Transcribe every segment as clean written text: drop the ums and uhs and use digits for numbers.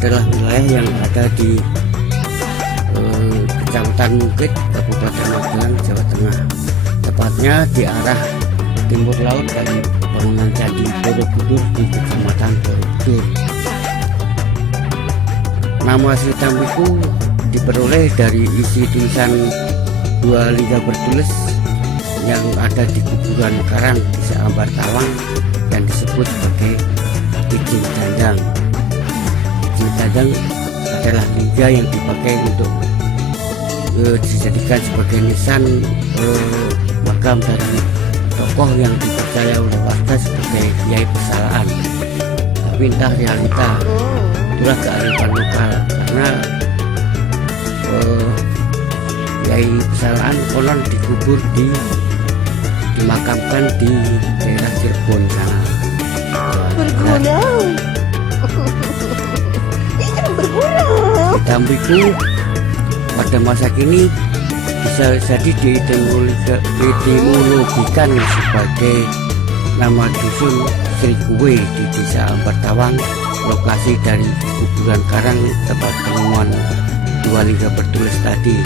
adalah wilayah yang ada di Kecamatan Mungkit, Kabupaten Magelang, Jawa Tengah. Tepatnya di arah timur laut dari bangunan Candi Borobudur di Kecamatan Borobudur. Nama Sri Tambiku diperoleh dari isi tulisan dua liga bertulis yang ada di kuburan karang Desa Ambar Tawang yang disebut sebagai Kijing Candang. Kijing Candang adalah liga yang dipakai untuk dijadikan sebagai nisan makam dari tokoh yang dipercaya oleh warga sebagai Kiai Pesalaan. Tapi entah realita, itulah kearifan lokal, karena Kiai Pesalaan konon dikubur dimakamkan di daerah Cirebon sana. Berguna. Ikan berguna. Tambiku pada masa kini bisa jadi dietimologikan sebagai nama dusun Sri Kuwe di Desa Ambar Tawang, lokasi dari kuburan karang tempat penemuan dua liga bertulis tadi.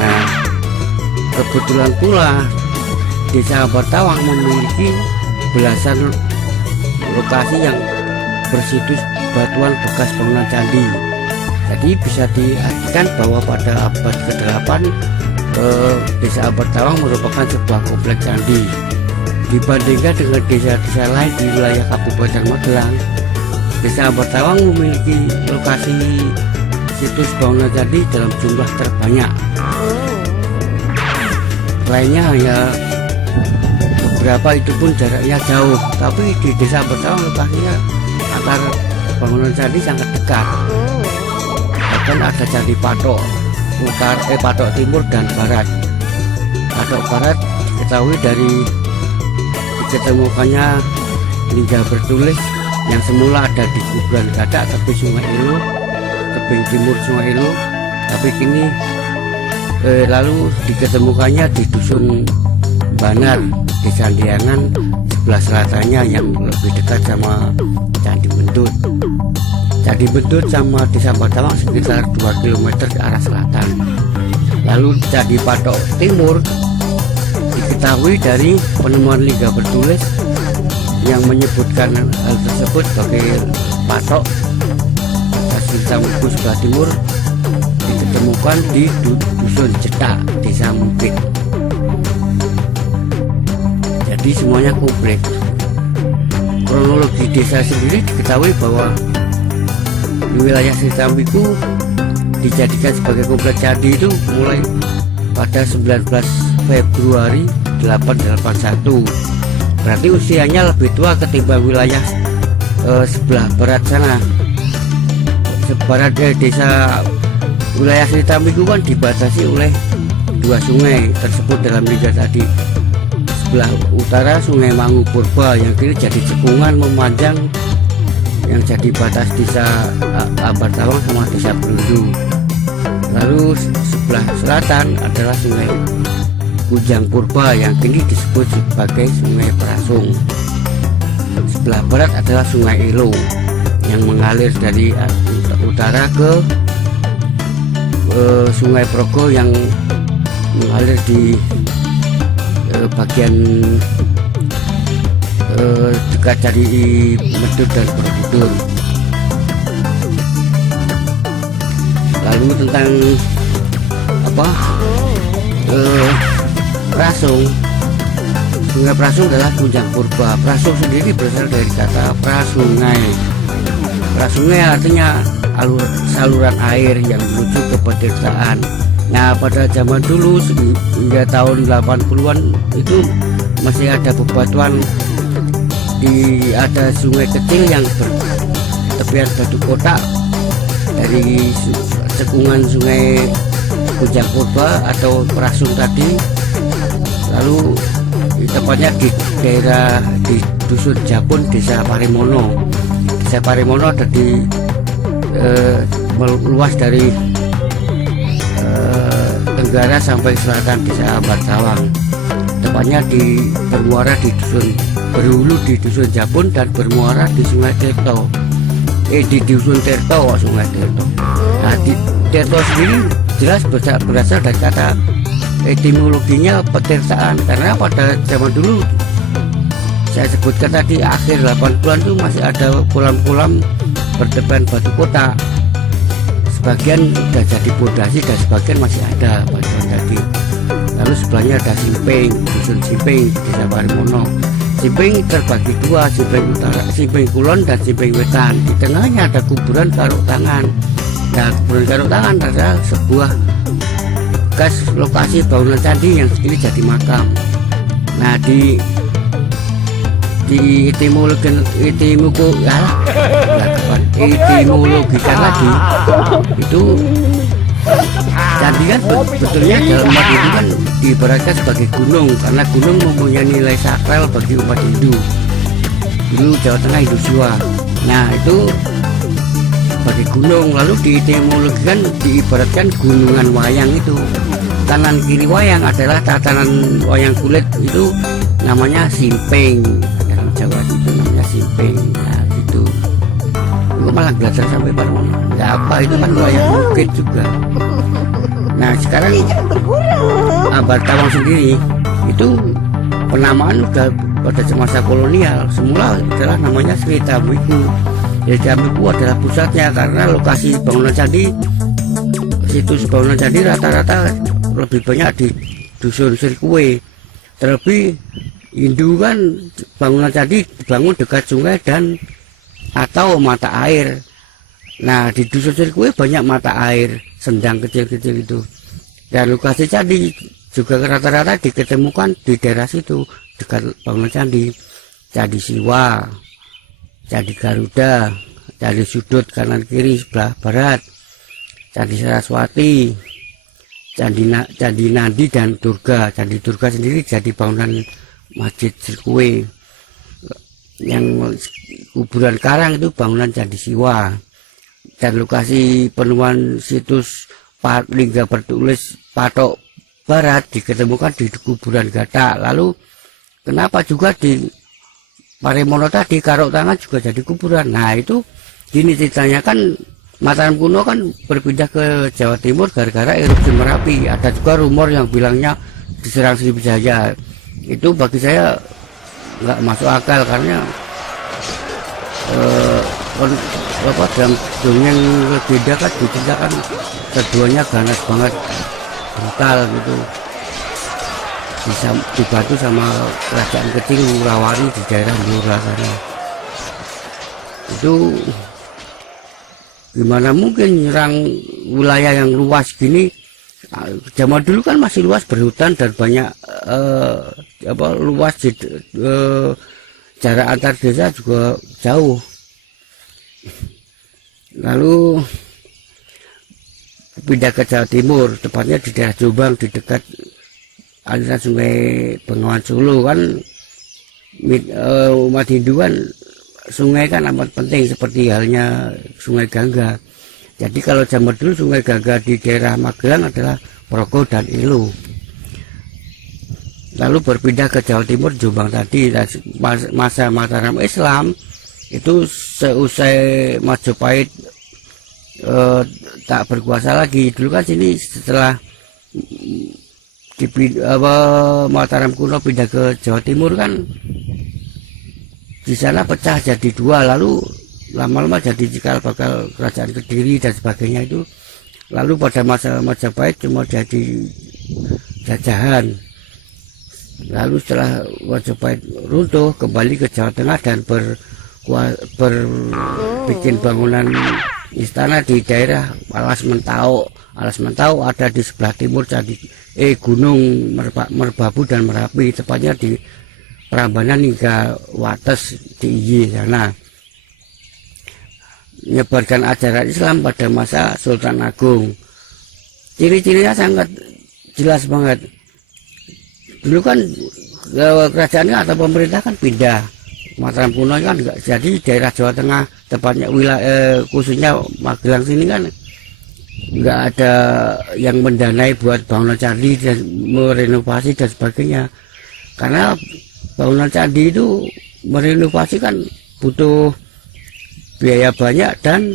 Nah, kebetulan pula Desa Ambar Tawang memiliki belasan lokasi yang bersitus batuan bekas bangunan candi. Jadi bisa diartikan bahwa pada abad ke-8 Desa Ambar Tawang merupakan sebuah kompleks candi. Dibandingkan dengan desa-desa lain di wilayah Kabupaten Magelang, Desa Ambar Tawang memiliki lokasi situs bangunan candi dalam jumlah terbanyak. Lainnya hanya beberapa, itu pun jaraknya jauh, tapi di Desa Ambar Tawang lokasinya antar bangunan candi sangat dekat. Bahkan ada candi Patok Patok Timur dan Barat. Patok Barat diketahui dari diketemukannya liga bertulis yang semula ada di kuburan Gadak tepi Sungai Elo, tebing timur Sungai Elo, tapi kini lalu diketemukannya di dusun Banar, Desa Liangan, sebelah selatannya yang lebih dekat sama Candi Bendut. Candi Bendut sama Desa Ambar Tawang sekitar 2 km ke arah selatan. Lalu Candi Patok Timur diketahui dari penemuan liga bertulis yang menyebutkan hal tersebut sebagai patok Stasiun Tambiku sebelah timur, ditemukan di dusun Cetak, Desa Mungkit. Jadi semuanya komplit. Kronologi desa sendiri diketahui bahwa di wilayah Sri Tambiku dijadikan sebagai kompleks candi itu mulai pada 19 Februari 881. Berarti usianya lebih tua ketimbang wilayah sebelah barat sana. Sebarat desa wilayah Sri Tambiku kan dibatasi oleh dua sungai tersebut dalam liga tadi. Sebelah utara Sungai Mangu Purba yang kini jadi cekungan memanjang yang jadi batas Desa Ambar Tawang sama Desa Belundu. Lalu sebelah selatan adalah Sungai Kujang Purba yang kini disebut sebagai Sungai Prasung. Sebelah barat adalah Sungai Elo yang mengalir dari utara ke Sungai Progo yang mengalir di bagian dekat dari Medut dan Borobudur. Lalu tentang Prasung. Sungai Prasung adalah Kujang Purba. Prasung sendiri berasal dari kata prasungai. Prasungai artinya saluran air yang menuju ke pedesaan. Nah, pada zaman dulu hingga tahun 80-an itu masih ada bebatuan, ada sungai kecil yang bertepian batu kotak dari cekungan Sungai Kujang Purba atau Prasung tadi. Lalu tepatnya di daerah di dusun Japun, Desa Parimono. Desa Parimono ada di meluas dari tenggara sampai selatan Desa Ambar Tawang. Tepatnya bermuara di dusun berhulu di dusun Japun dan bermuara di Sungai Tirto. di dusun Tirto, Sungai Tirto. Nah di Tirto sendiri jelas berasal dari kata etimologinya petirtaan, karena pada zaman dulu saya sebutkan tadi akhir 80-an itu masih ada kolam-kolam berdepan batu kotak. Sebagian sudah jadi pondasi dan sebagian masih ada batu jadi. Lalu sebelahnya ada Simping, dusun Simping, desa Parimono. Simping terbagi dua, Simping Utara, Simping Kulon dan Simping Wetan. Di tengahnya ada kuburan Karuk Tangan. Nah, kuburan Karuk Tangan adalah sebuah bekas lokasi bangunan candi yang kini jadi makam. Nah, di etimologikan lagi itu candi kan betulnya dalam umat Hindu kan diibaratkan sebagai gunung, karena gunung mempunyai nilai sakral bagi umat Hindu. Dulu Jawa Tengah Hindu Siwa. Nah itu sebagai gunung, lalu dietimologikan diibaratkan gunungan wayang itu. Kanan kiri wayang adalah tatanan wayang kulit, itu namanya Simping. Dalam Jawa itu namanya Simping. Nah gitu. Lu malah belajar sampai baru nggak apa, itu kan wayang bukit juga. Nah sekarang Ambar Tawang sendiri itu penamaan udah pada masa kolonial. Semula adalah namanya Sri Tambiku. Jadi Tambiku adalah pusatnya, karena lokasi bangunan candi, situs bangunan candi rata-rata lebih banyak di dusun Sirkuwe. Terlebih Hindu kan bangunan candi dibangun dekat sungai dan atau mata air. Nah di dusun Sirkuwe banyak mata air, sendang kecil-kecil itu. Dan lokasi candi juga rata-rata diketemukan di daerah situ dekat bangunan candi. Candi Siwa, Candi Garuda, Candi Sudut kanan kiri sebelah barat, Candi Saraswati, Candi Nandi dan Durga. Candi Durga sendiri jadi bangunan Masjid Sirkuwe. Yang kuburan karang itu bangunan Candi Siwa. Dan lokasi penemuan situs lingga bertulis Patok Barat diketemukan di kuburan Gata. Lalu kenapa juga di Parimono tadi Karuk Tangan juga jadi kuburan? Nah itu gini ceritanya, kan Mataram kuno kan berpindah ke Jawa Timur gara-gara erupsi Merapi. Ada juga rumor yang bilangnya diserang Sriwijaya. Itu bagi saya nggak masuk akal, karena dalam dongeng legenda kan diceritakan keduanya ganas banget, brutal gitu, bisa dibantu sama kerajaan kecil Wurawari di daerah Blora sana. Itu gimana mungkin nyerang wilayah yang luas gini? Zaman dulu kan masih luas berhutan dan banyak luas jarak antar desa juga jauh. Lalu pindah ke Jawa Timur, tepatnya di daerah Jombang, di dekat aliran Sungai Bengawan Solo. Kan umat Hindu kan sungai kan amat penting, seperti halnya Sungai Gangga. Jadi kalau zaman dulu Sungai Gangga di daerah Magelang adalah Progo dan Ilo. Lalu berpindah ke Jawa Timur, Jombang tadi. Masa Mataram Islam itu seusai Majapahit tak berkuasa lagi. Dulu kan sini setelah Mataram kuno pindah ke Jawa Timur kan di sana pecah jadi dua, lalu lama-lama jadi cikal bakal kerajaan Kediri dan sebagainya itu. Lalu pada masa Majapahit cuma jadi jajahan. Lalu setelah Majapahit runtuh, kembali ke Jawa Tengah dan bikin bangunan istana di daerah Alas Mentau. Alas Mentau ada di sebelah timur Gunung Merbabu dan Merapi, tepatnya di Prambanan hingga Wates di Iyi sana. Menyebarkan ajaran Islam pada masa Sultan Agung. Ciri-cirinya sangat jelas banget. Dulu kan kerajaannya atau pemerintah kan pindah. Mataram kuno kan enggak, jadi daerah Jawa Tengah, tepatnya wilayah khususnya Magelang sini kan nggak ada yang mendanai buat bangunan candi dan merenovasi dan sebagainya. Karena bangunan candi itu merenovasi kan butuh biaya banyak dan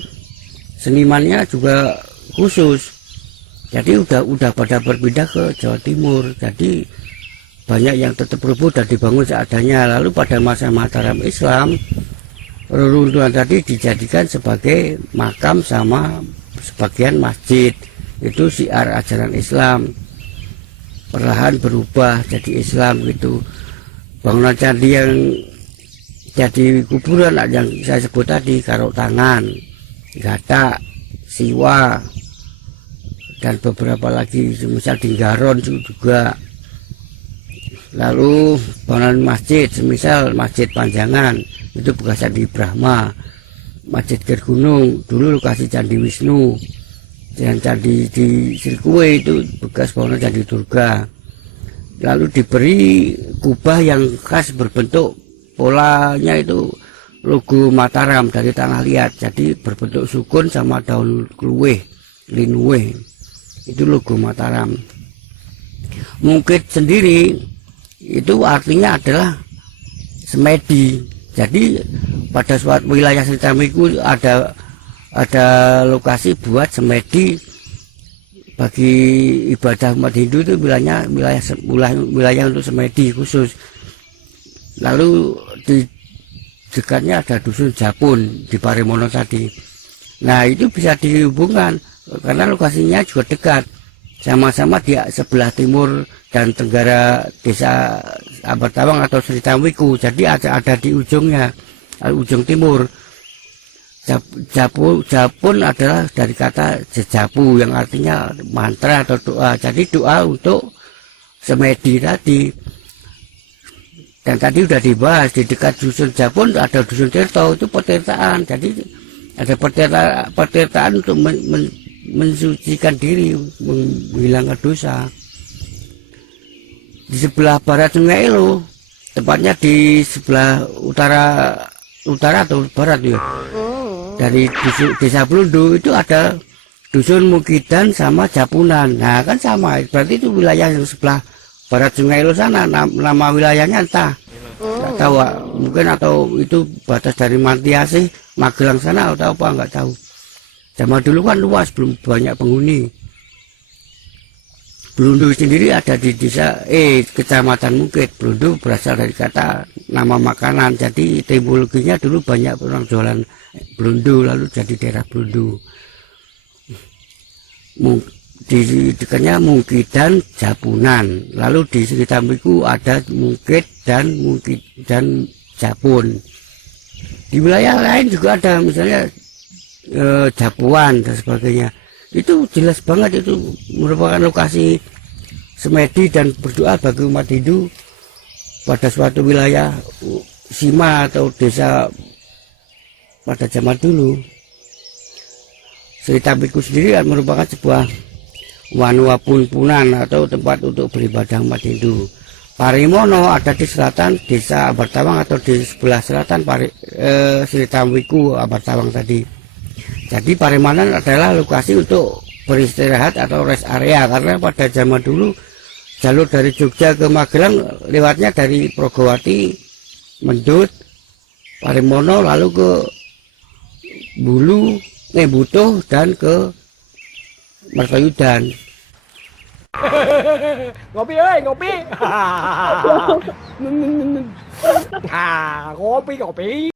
senimannya juga khusus. Jadi udah pada berpindah ke Jawa Timur. Jadi banyak yang tetap rubuh dan dibangun seadanya. Lalu pada masa Mataram Islam, reruntuhan tadi dijadikan sebagai makam sama sebagian masjid. Itu syiar ajaran Islam. Perlahan berubah jadi Islam gitu. Bangunan candi yang jadi kuburan yang saya sebut tadi, Karok Tangan, Gata, Siwa, dan beberapa lagi semisal Dinggaron juga. Lalu bangunan masjid semisal Masjid Panjangan, itu bekas Candi Brahma. Masjid Gergunung dulu lokasi Candi Wisnu, dan candi di Sirkuwe itu bekas bangunan Candi Durga. Lalu diberi kubah yang khas berbentuk polanya itu logo Mataram dari tanah liat, jadi berbentuk sukun sama daun kluweh, linweh, itu logo Mataram. Mungkit sendiri itu artinya adalah semedi. Jadi pada suatu wilayah Sritamiku ada lokasi buat semedi bagi ibadah umat Hindu, itu wilayah untuk semedi khusus. Lalu di dekatnya ada dusun Japun di Paremono tadi. Nah itu bisa dihubungkan karena lokasinya juga dekat, sama-sama di sebelah timur dan tenggara desa Abartawang atau Sritamiku. Jadi ada di ujungnya, ujung timur. Japun adalah dari kata jejapu yang artinya mantra atau doa. Jadi doa untuk semedi tadi. Dan tadi sudah dibahas di dekat dusun Japun ada dusun Tirto, itu petirtaan. Jadi ada petirtaan untuk mensucikan diri, menghilangkan dosa. Di sebelah barat Sungai Elo, tepatnya di sebelah utara atau barat ya. Dari desa Blundu itu ada dusun Mukidan sama Japunan. Nah kan sama, berarti itu wilayah yang sebelah barat Sungai Elo sana. Nama wilayahnya entah, nggak tahu, mungkin atau itu batas dari Mantiasih, Magelang sana atau apa, nggak tahu. Zaman dulu kan luas, belum banyak penghuni. Blundu sendiri ada di desa kecamatan Mukit. Blundu berasal dari kata nama makanan, jadi etimologinya dulu banyak orang jualan blundu, lalu jadi daerah Blundu. Di dekatnya Mungkit dan Japunan. Lalu di Sritamiku ada Mungkit dan Japun. Di wilayah lain juga ada, misalnya Japuan dan sebagainya. Itu jelas banget, itu merupakan lokasi semedi dan berdoa bagi umat Hindu pada suatu wilayah sima atau desa pada zaman dulu. Sritamiku sendiri merupakan sebuah wanua punpunan atau tempat untuk beribadah umat Hindu. Paremono ada di selatan desa Abartawang atau di sebelah selatan Sritamiku Abartawang tadi. Jadi Paremono adalah lokasi untuk beristirahat atau rest area, karena pada zaman dulu jalur dari Jogja ke Magelang lewatnya dari Progowati, Mendut, Paremono, lalu ke Butuh dan ke Mertoyudan. Ngopi ơi, ngopi. Ngopi.